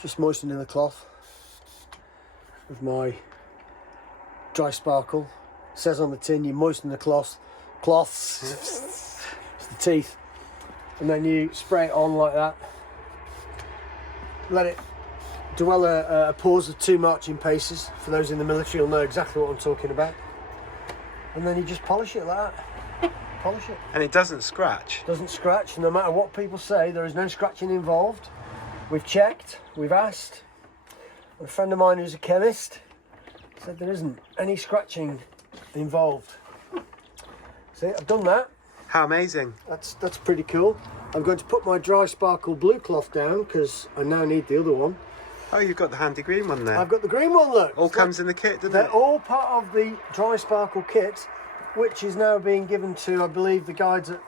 Just moistening the cloth with my DrySparkle. It says on the tin you moisten the cloths. It's the teeth. And then you spray it on like that. Let it dwell a pause of 2 marching paces. For those in the military will know exactly what I'm talking about. And then you just polish it like that. Polish it. And it doesn't scratch? Doesn't scratch. No matter what people say, there is no scratching involved. We've checked, we've asked. A friend of mine who's a chemist said there isn't any scratching involved. See, I've done that. How amazing. That's pretty cool. I'm going to put my DrySparkle blue cloth down because I now need the other one. Oh, you've got the handy green one there. I've got the green one, look. All comes in the kit, doesn't They're it? all part of the DrySparkle kit, which is now being given to, I believe, the guides at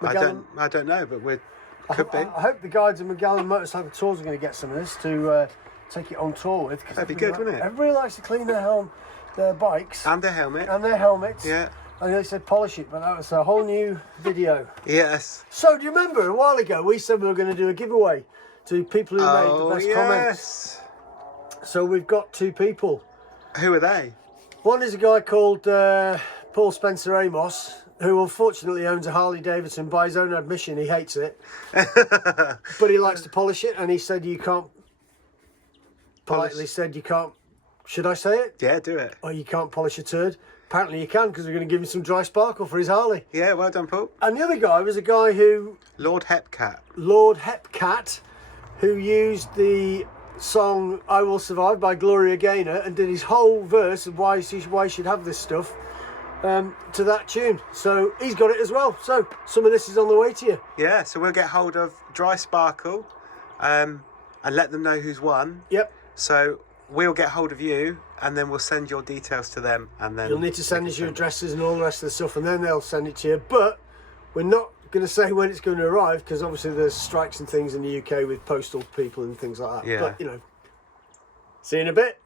Magellan. I don't know, but we could be. I hope the guides at Magellan Motorcycle Tours are going to get some of this to take it on tour with. That'd be good, wouldn't it? Everybody likes to clean their bikes. And a helmet. And their helmets. Yeah. And they said polish it, but that was a whole new video. Yes. So, do you remember a while ago we said we were going to do a giveaway to people who made the best comments? So we've got 2 people. Who are they? One is a guy called Paul Spencer Amos, who unfortunately owns a Harley Davidson. By his own admission, he hates it. But he likes to polish it, and he said you can't... Politely said you can't... Should I say it? Yeah, do it. Oh, you can't polish a turd. Apparently you can, because we're going to give him some DrySparkle for his Harley. Yeah, well done, Paul. And the other guy was a guy who... Lord Hepcat, who used the song I Will Survive by Gloria Gaynor and did his whole verse of why he should have this stuff to that tune. So he's got it as well. So some of this is on the way to you. Yeah, so we'll get hold of DrySparkle and let them know who's won. Yep. So we'll get hold of you and then we'll send your details to them, and then you'll need to send us your addresses and all the rest of the stuff, and then they'll send it to you. But we're not going to say when it's going to arrive, because obviously there's strikes and things in the UK with postal people and things like that. Yeah. But, you know, see you in a bit.